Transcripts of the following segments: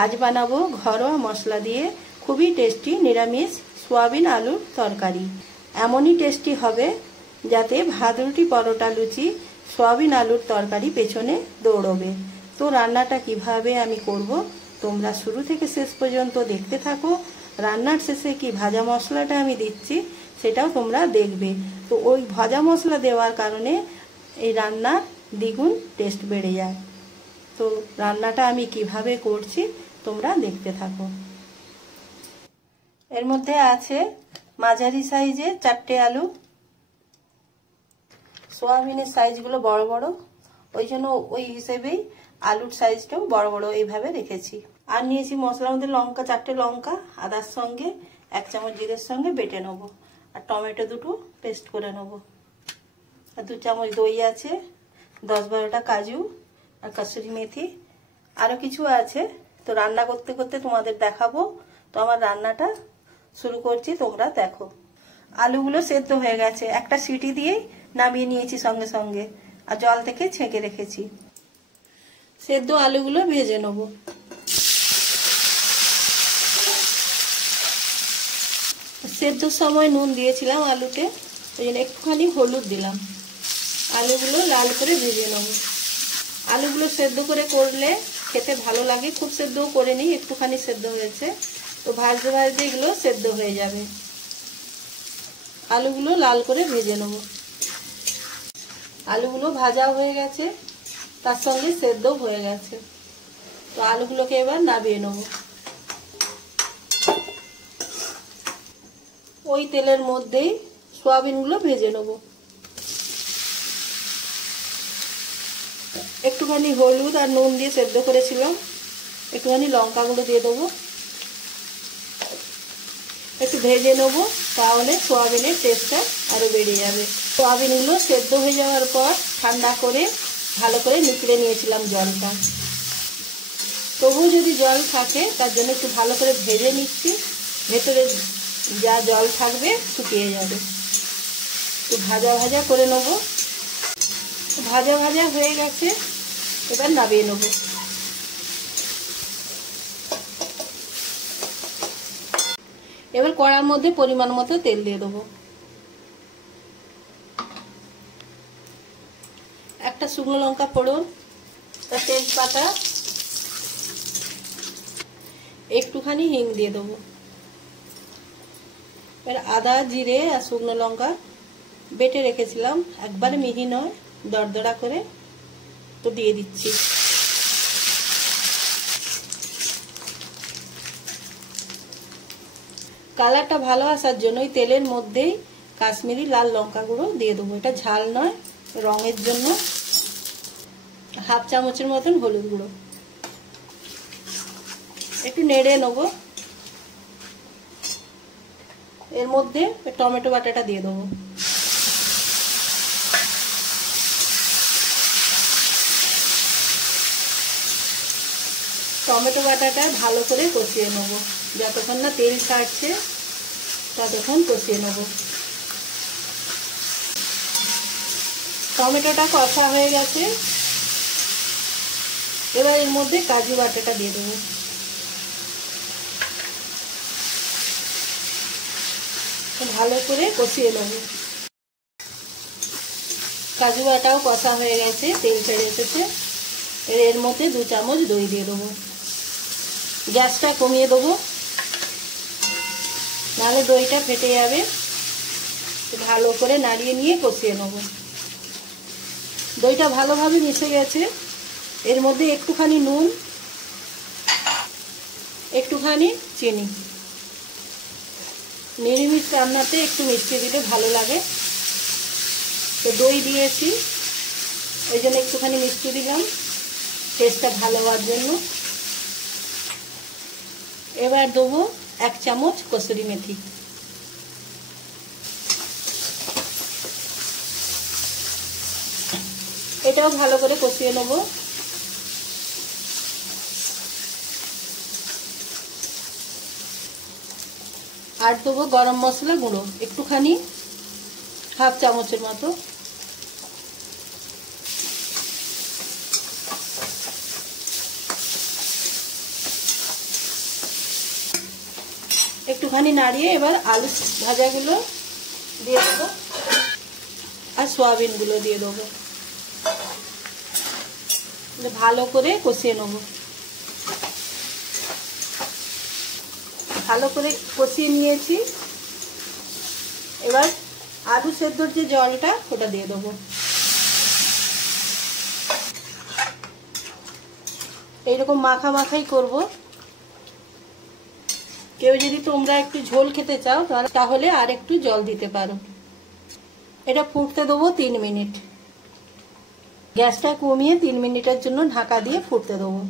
आज बानाबो घरोया मशला दिए खूबी टेस्टी निरामिष सोयाबिन आलुर तरकारी। एमनई टेस्टी हबे जाते भात रुटी परोटा लुचि सोयाबिन आलुर तरकारी पेछने दौड़बे। तो रान्नाटा किभाबे आमी करब तोमरा शुरू थेके शेष पर्यन्त देखते थाको। रान्नार शेषे कि भाजा मशलाटा आमी दिচ্ছি सेटाও तोमरा देखबे। तो ओई भाजा मशला देওয়ার कारणे এই রান্নার দ্বিগুণ টেস্ট বেড়ে যায়। तो রান্নাটা আমি কিভাবে করছি তোমরা দেখতে থাকো। এর মধ্যে আছে মাঝারি সাইজের 4টে আলু। সোয়াবিনের সাইজগুলো বড় বড়, ওই জন্য ওই হিসেবেই আলুর সাইজটাও বড় বড় এইভাবে রেখেছি। আর নিয়েছি মশলার মধ্যে লঙ্কা, 4টে লঙ্কা আদার সঙ্গে 1 চামচ জিরের সঙ্গে বেটে নেব। আর টমেটো দুটো পেস্ট করে নেব। আর 2 চামচ দই আছে, 10-12টা কাজু আর কসুরি মেথি, আরো কিছু আছে। তো রান্না করতে করতে তোমাদের দেখাবো। তো আমার রান্নাটা শুরু করছি, তোমরা দেখো। আলুগুলো সেদ্ধ হয়ে গেছে, একটা সিটি দিয়ে নামিয়ে নিয়েছি সঙ্গে সঙ্গে, আর জল থেকে ছেঁকে রেখেছি। সেদ্ধ আলুগুলো ভেজে নেব। সেদ্ধর সময় নুন দিয়েছিলাম আলুতে, ওই জন্য একটুখানি হলুদ দিলাম। আলুগুলো লাল করে ভেজে নেব। আলুগুলো সেদ্ধ করে করলে খেতে ভালো লাগে। খুব সেদ্ধও করে নিই, একটুখানি সেদ্ধ হয়েছে। তো ভাজতে ভাজতে এগুলো সেদ্ধ হয়ে যাবে। আলুগুলো লাল করে ভেজে নেব। আলুগুলো ভাজা হয়ে গেছে, তার সঙ্গে সেদ্ধও হয়ে গেছে। তো আলুগুলোকে এবার নামিয়ে নেব। ওই তেলের মধ্যেই সোয়াবিনগুলো ভেজে নেব। একটুখানি হলুদ আর নুন দিয়ে সেদ্ধ করেছিলাম, একটুখানি লঙ্কা গুঁড়ো দিয়ে দেবো। একটু ভেজে নেব, তাহলে সোয়াবিনের টেস্টটা আরো বেড়ে যাবে। সোয়াবিনগুলো সেদ্ধ হয়ে যাওয়ার পর ঠান্ডা করে ভালো করে নিকড়ে নিয়েছিলাম জলটা। তবুও যদি জল থাকে তার জন্য একটু ভালো করে ভেজে নিচ্ছি, ভেতরে যা জল থাকবে শুকিয়ে যাবে। একটু ভাজা ভাজা করে নেব। ভাজা ভাজা হয়ে গেছে, এবার নামিয়ে নেব। এবার কড়ার মধ্যে পরিমাণ মতো তেল দিয়ে দেবো। একটা শুকনো লঙ্কা ফোড়ন, তার তেজপাতা, একটুখানি হিং দিয়ে দেবো। এবার আদা, জিরে আর শুকনো লঙ্কা বেটে রেখেছিলাম, একবারে মিহি নয়, দরদরা করে, তো দিয়ে দিচ্ছি। কালারটা ভালো আসার জন্য ওই তেলের মধ্যেই কাশ্মীরি লাল লঙ্কা গুঁড়ো দিয়ে দেবো। এটা ঝাল নয়, রঙের জন্য। 1/2 চামচের মতন হলুদ গুঁড়ো। একটু নেড়ে নেব। এর মধ্যে টমেটো বাটাটা দিয়ে দেবো। টমেটো বাটাটা ভালো করে কষিয়ে নেব, যতক্ষণ না তেল ছাড়ছে ততক্ষণ কষিয়ে নেব। টমেটোটা কষা হয়ে গেছে, এবার এর মধ্যে কাজু বাটাটা দিয়ে দেবো। ভালো করে কষিয়ে নেব। কাজু বাটাও কষা হয়ে গেছে, তেল ছেড়ে এসেছে। এর মধ্যে 2 চামচ দই দিয়ে দেবো। গ্যাসটা কমিয়ে দেবো, নাহলে দইটা ফেটে যাবে। ভালো করে নাড়িয়ে নিয়ে কষিয়ে নেব। দইটা ভালোভাবে মিশে গেছে। এর মধ্যে একটুখানি নুন, একটুখানি চিনি। নিরামিষ রান্নাতে একটু মিষ্টি দিলে ভালো লাগে। তো দই দিয়েছি, ওই জন্য একটুখানি মিষ্টি দিলাম, টেস্টটা ভালো হওয়ার জন্য। এবার দেবো 1 চামচ কসুরি মেথি। এটাও ভালো করে কষিয়ে নেব। আর দেবো গরম মশলা গুঁড়ো, একটুখানি 1/2 চামচের মতো। একটুখানি নাড়িয়ে এবার আলু ভাজাগুলো দিয়ে দেবো আর সয়াবিনগুলো দিয়ে দেবো, ভালো করে কষিয়ে নেব। ভালো করে কষিয়ে নিয়েছি, এবার আলু সেদ্ধর যে জলটা ওটা দিয়ে দেবো। এইরকম মাখা মাখাই করব। কেউ যদি তোমরা একটু ঝোল খেতে চাও তাহলে আর একটু জল দিতে পারো। এটা ফুটতে দেবো 3 মিনিট। গ্যাসটা কমিয়ে 3 মিনিটের জন্য ঢাকা দিয়ে ফুটতে দেবো।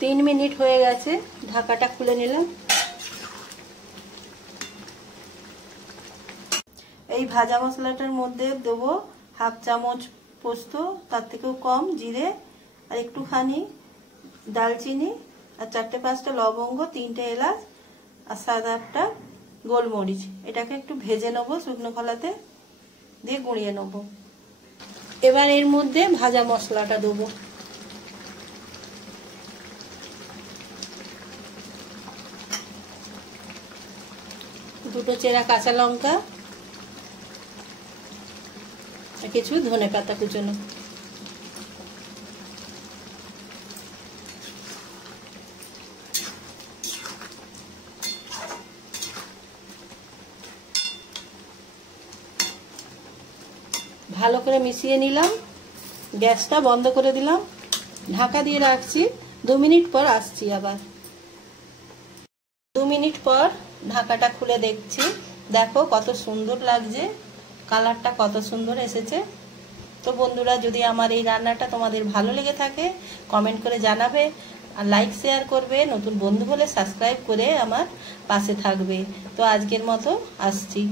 3 মিনিট হয়ে গেছে, ঢাকাটা খুলে নিলাম। এই ভাজা মশলাটার মধ্যে দেবো 1/2 চামচ পোস্ত, তার থেকেও কম জিরে, আর একটুখানি দালচিনি, আর 4-5টা লবঙ্গ, 3টে এলাচ, আর 7-8টা গোলমরিচ। এটাকে একটু ভেজে নেবো শুকনো খোলাতে, দিয়ে গুঁড়িয়ে নেবো। এবার এর মধ্যে ভাজা মশলাটা দেবো। দুটো চেরা কাঁচা লঙ্কা, কিছু ধনেপাতা কুচনো। ভালো করে মিশিয়ে নিলাম, গ্যাসটা বন্ধ করে দিলাম, ঢাকা দিয়ে রাখছি। 2 মিনিট পর আসছি আবার। 2 মিনিট পর ঢাকাটা খুলে দেখছি, দেখো কত সুন্দর লাগছে, কালারটা কত সুন্দর এসেছে। তো বন্ধুরা, যদি আমার এই রান্নাটা তোমাদের ভালো লেগে থাকে কমেন্ট করে জানাবে, আর লাইক শেয়ার করবে, নতুন বন্ধু হলে সাবস্ক্রাইব করে আমার পাশে থাকবে। তো আজকের মতো আসছি।